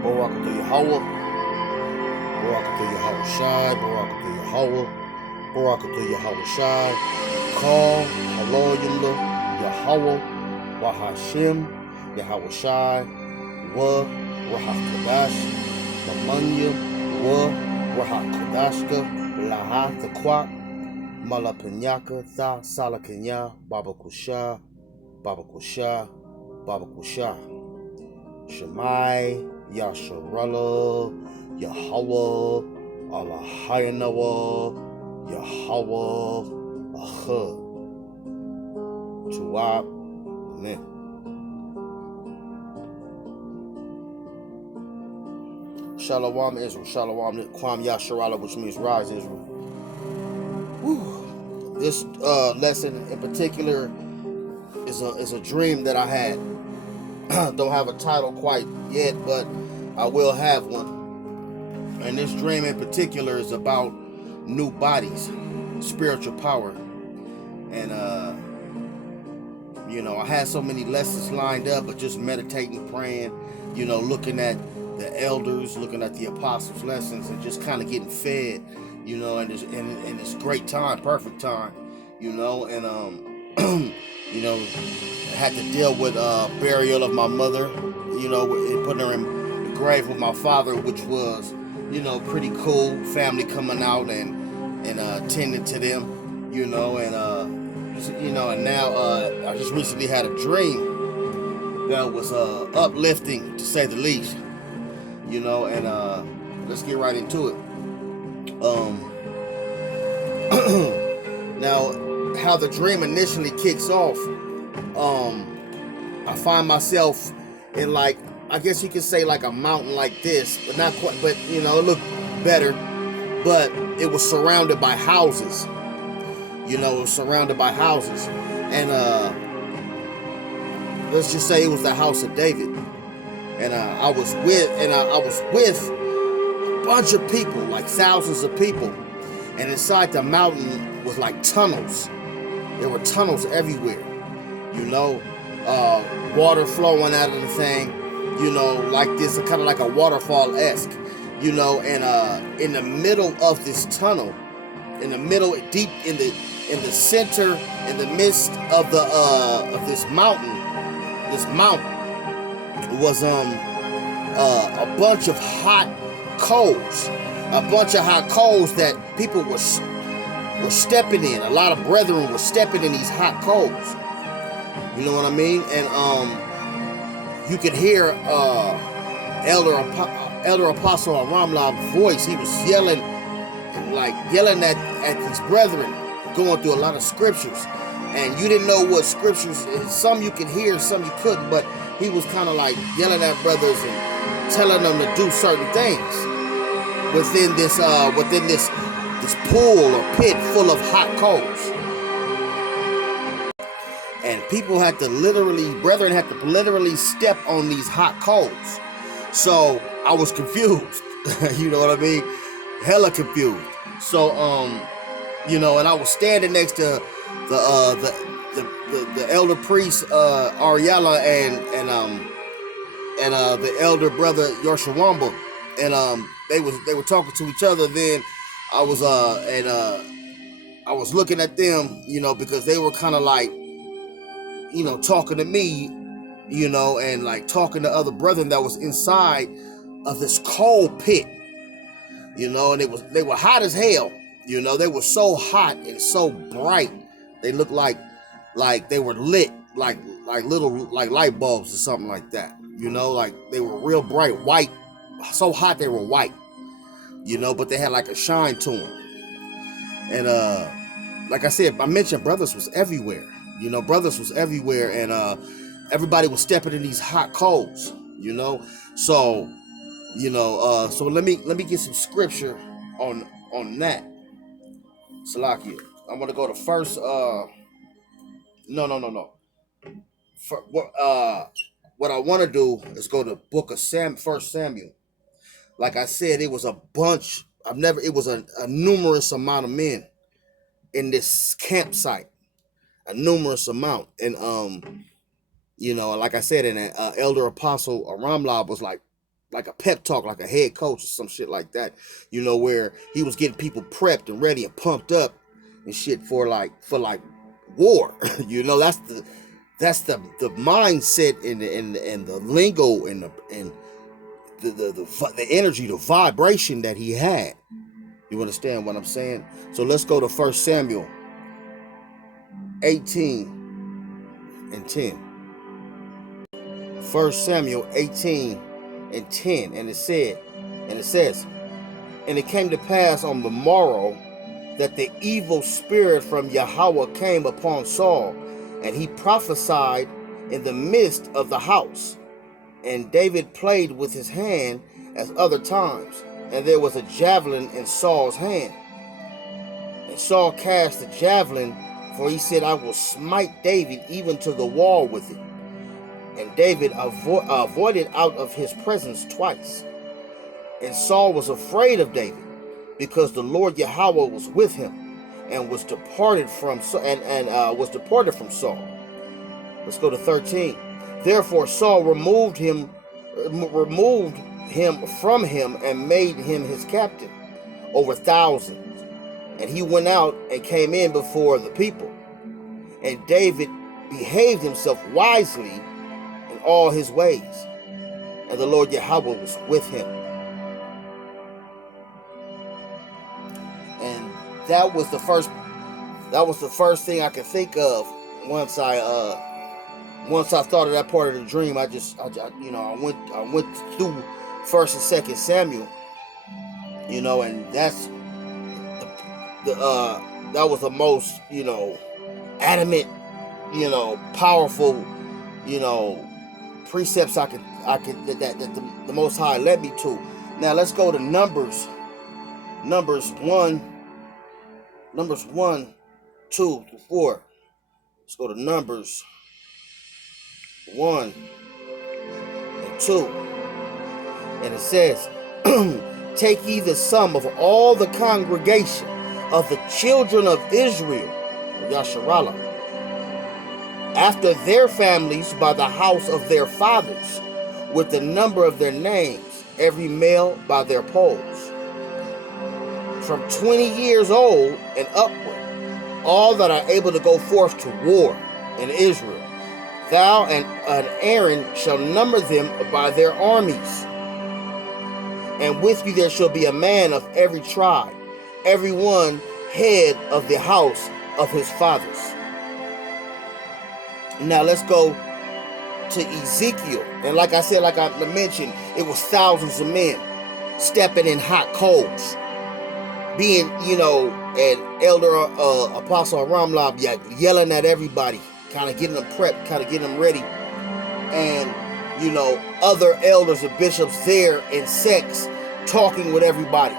Barakatah Yahweh, Barakatah Yahweh Shai, Barakatah Yahweh, Barakatah Yahweh Shai, Call, Haloyimla, Yahweh, Wahashim, Yahweh Shai, Wa, Rahakadash, Mamanya, Wa, Rahakadashka, Laha, the Kwak, Malapanyaka, Tha, Salakanya, Baba Kusha, Baba Kusha, Baba Kusha. Shemai, Yasharala, Yahweh, Allahayanawa, Yahweh, Ahad, Tuab, Amen. Shalom Israel, Shalom Kwam Yasharala, which means rise Israel. Whew. This lesson in particular is a dream that I had. Don't have a title quite yet, but I will have one. And this dream in particular is about new bodies, spiritual power. And I had so many lessons lined up, but just meditating, praying, looking at the elders, looking at the apostles' lessons, and just kind of getting fed, and it's great time, perfect time, and I had to deal with burial of my mother, putting her in the grave with my father, which was, pretty cool. Family coming out and tending to them, and now I just recently had a dream that was uplifting, to say the least, and let's get right into it. Now, how the dream initially kicks off, I find myself in, like, I guess you could say like a mountain like this, but not quite, but it looked better, but it was surrounded by houses, and let's just say it was the house of David, and I was with a bunch of people, like thousands of people, and inside the mountain was like tunnels. There were tunnels everywhere, water flowing out of the thing, like this, kind of like a waterfall-esque, and in the middle of this tunnel, deep in the center, in the midst of this mountain was a bunch of hot coals, that people were stepping in. A lot of brethren were stepping in these hot coals. You know what I mean? And you could hear Elder Apostle Aramla's voice. He was yelling at these brethren, going through a lot of scriptures. And you didn't know what scriptures, some you could hear, some you couldn't, but he was kind of like yelling at brothers and telling them to do certain things within this pool or pit full of hot coals. And brethren had to literally step on these hot coals. So I was confused. You know what I mean? Hella confused. So, and I was standing next to the elder priest Ariella and the elder brother Yoshawamba, and they were talking to each other. Then I was looking at them, because they were kind of like, talking to me, and like talking to other brethren that was inside of this coal pit, and they were hot as hell. They were so hot and so bright. They looked like they were lit, like little like light bulbs or something like that. Like they were real bright, white, so hot they were white. But they had like a shine to them. And like I said, I mentioned brothers was everywhere. Brothers was everywhere, and everybody was stepping in these hot coals. So so let me get some scripture on that. Salakia. I'm gonna go to first. No. What I want to do is go to book of First Samuel. Like I said, it was a bunch. It was a numerous amount of men in this campsite, a numerous amount, and like I said, and Elder Apostle Ramlab was like like a pep talk, like a head coach or some shit like that, where he was getting people prepped and ready and pumped up and shit for like war. That's the mindset and the lingo and the energy, the vibration that he had. You understand what I'm saying? So let's go to 1 Samuel 18 and 10. 1 Samuel 18 and 10. And it says, and it came to pass on the morrow that the evil spirit from Yahweh came upon Saul, and he prophesied in the midst of the house. And David played with his hand as other times, and there was a javelin in Saul's hand. And Saul cast the javelin, for he said, I will smite David even to the wall with it. And David avoided out of his presence twice. And Saul was afraid of David, because the Lord Yahweh was with him, and was departed from Saul. Let's go to 13. Therefore Saul removed him from him, and made him his captain over thousands. And he went out and came in before the people. And David behaved himself wisely in all his ways, and the Lord Yahweh was with him. And that was the first thing I could think of once I thought of that part of the dream. I went through 1st and 2nd Samuel, and that was the most, adamant, powerful, precepts I could that the Most High led me to. Now let's go to Numbers 1, 2 through 4. Let's go to Numbers 1 and 2. And it says, take ye the sum of all the congregation of the children of Israel, Yasharallah, after their families by the house of their fathers, with the number of their names, every male by their polls, from 20 years old and upward, all that are able to go forth to war in Israel. Thou and Aaron shall number them by their armies. And with you there shall be a man of every tribe, every one head of the house of his fathers. Now let's go to Ezekiel. And like I said, like I mentioned, it was thousands of men stepping in hot coals, being, an elder Apostle Ramlab yelling at everybody, kind of getting them prepped, kind of getting them ready. And, other elders and bishops there in sects talking with everybody,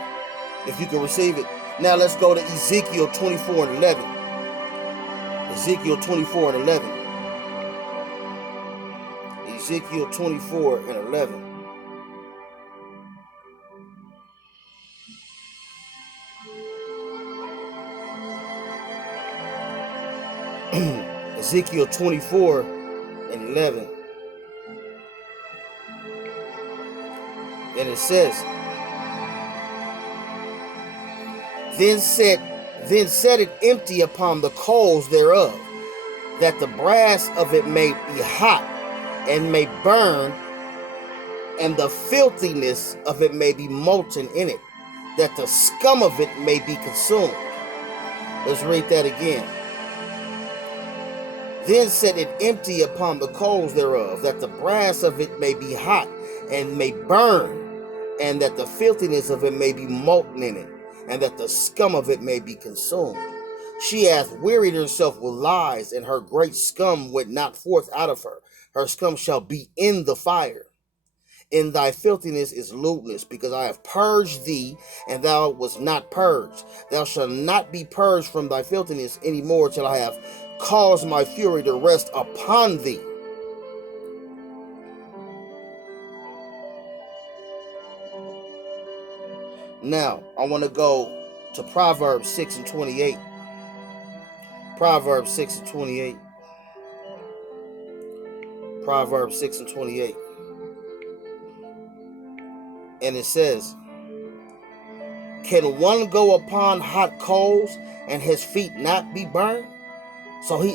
if you can receive it. Now let's go to Ezekiel 24 and 11. Ezekiel 24 and 11. Ezekiel 24 and 11. Ezekiel 24 and 11. And it says, Then set it empty upon the coals thereof, that the brass of it may be hot, and may burn, and the filthiness of it may be molten in it, that the scum of it may be consumed. Let's read that again. Then set it empty upon the coals thereof, that the brass of it may be hot, and may burn, and that the filthiness of it may be molten in it, and that the scum of it may be consumed. She hath wearied herself with lies, and her great scum went not forth out of her. Her scum shall be in the fire. In thy filthiness is lewdness, because I have purged thee, and thou wast not purged. Thou shalt not be purged from thy filthiness any more, till I have caused my fury to rest upon thee. Now, I want to go to Proverbs 6 and 28. Proverbs 6 and 28. Proverbs 6 and 28. And it says, can one go upon hot coals and his feet not be burned? So he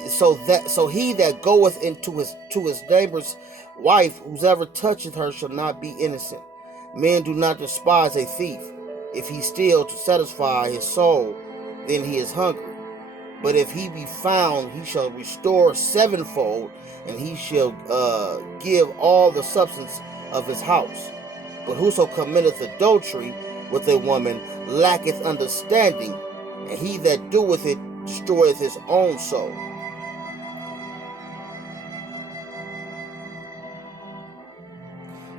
that goeth into his neighbor's wife, whosoever toucheth her shall not be innocent. Men do not despise a thief. If he steal to satisfy his soul, then he is hungry. But if he be found, he shall restore sevenfold, and he shall give all the substance of his house. But whoso committeth adultery with a woman lacketh understanding, and he that doeth it destroyeth his own soul.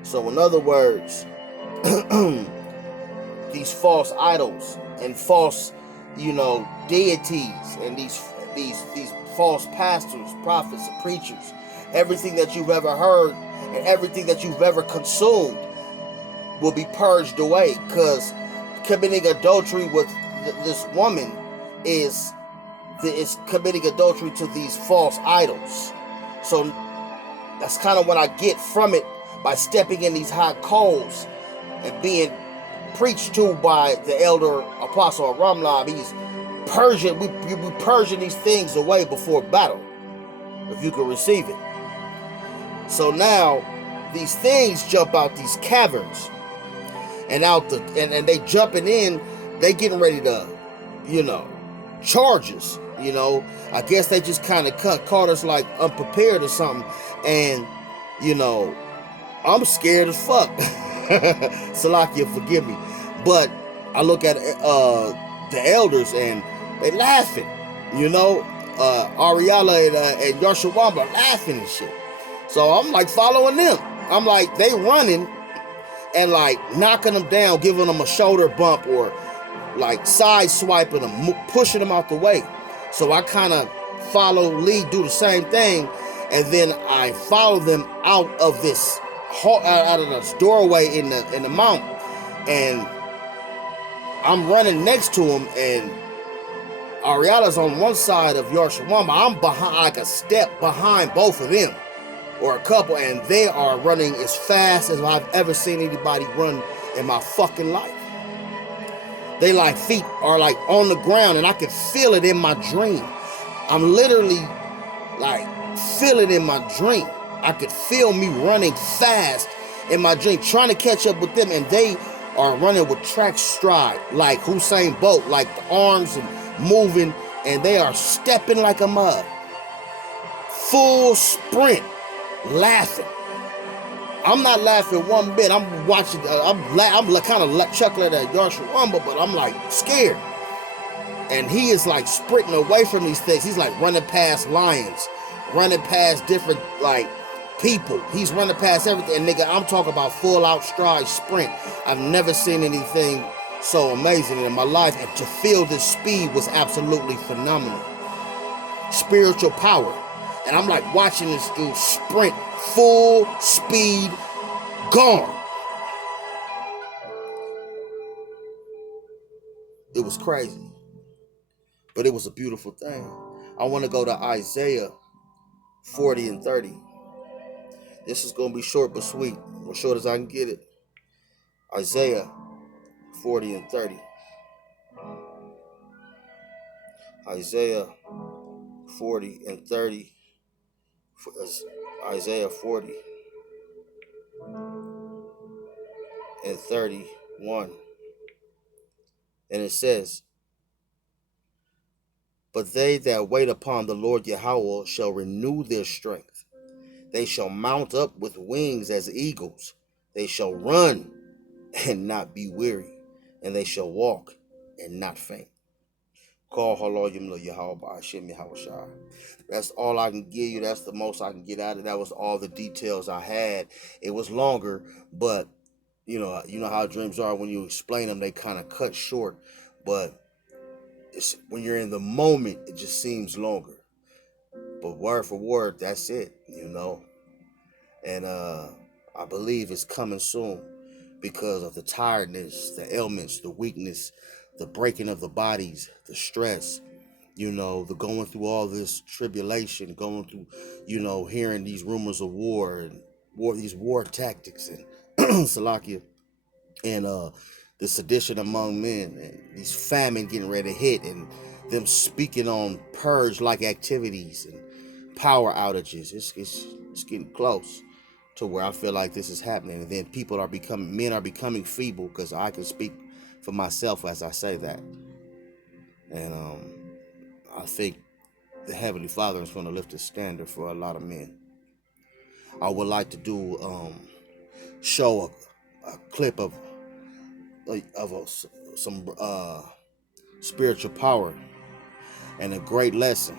So in other words, these false idols and false, deities, and these false pastors, prophets, and preachers, everything that you've ever heard and everything that you've ever consumed will be purged away, because committing adultery with this woman is committing adultery to these false idols. So that's kind of what I get from it by stepping in these hot coals and being preached to by the elder apostle Ramlab. He's purging, we purging these things away before battle, if you can receive it. So now these things jump out these caverns and and they jumping in, they getting ready to, charge us. I guess they just kind of caught us like unprepared or something, and I'm scared as fuck. Salakia, forgive me, but I look at the elders and they laughing. Ariella and Yashawamba laughing and shit. So I'm like following them. I'm like, they running and like knocking them down, giving them a shoulder bump, or like side swiping them, pushing them out the way. So I kind of lead, do the same thing, and then I follow them out of this doorway in the mountain, and I'm running next to him, and Ariana's on one side of Yarshawama. I'm behind, like a step behind both of them, or a couple, and they are running as fast as I've ever seen anybody run in my fucking life. They like feet are like on the ground, and I can feel it in my dream. I'm literally like feel it in my dream. I could feel me running fast in my dream, trying to catch up with them, and they are running with track stride, like Usain Bolt, like the arms and moving, and they are stepping like a mud. Full sprint, laughing. I'm not laughing one bit. I'm watching. I'm kind of chuckling at Yarshawamba, but I'm like scared. And he is like sprinting away from these things. He's like running past lions, running past different like people. He's running past everything. And nigga, I'm talking about full out stride sprint. I've never seen anything so amazing in my life. And to feel this speed was absolutely phenomenal. Spiritual power. And I'm like watching this dude sprint, full speed, gone. It was crazy, but it was a beautiful thing. I want to go to Isaiah 40 and 30. This is going to be short but sweet, as short as I can get it. Isaiah 40 and 30. Isaiah 40 and 30. Isaiah 40 and 31. And it says, but they that wait upon the Lord Yahweh shall renew their strength. They shall mount up with wings as eagles. They shall run and not be weary, and they shall walk and not faint. That's all I can give you. That's the most I can get out of it. That was all the details I had. It was longer, but you know how dreams are. When you explain them, they kind of cut short. But when you're in the moment, it just seems longer. But word for word, that's it. And I believe it's coming soon because of the tiredness, the ailments, the weakness, the breaking of the bodies, the stress, the going through all this tribulation, going through, hearing these rumors of war and these war tactics and Salakia. and the sedition among men, and these famine getting ready to hit, and them speaking on purge like activities and power outages. It's getting close to where I feel like this is happening, and then men are becoming feeble, because I can speak for myself as I say that, and I think the Heavenly Father is going to lift the standard for a lot of men. I would like to do show a clip some spiritual power and a great lesson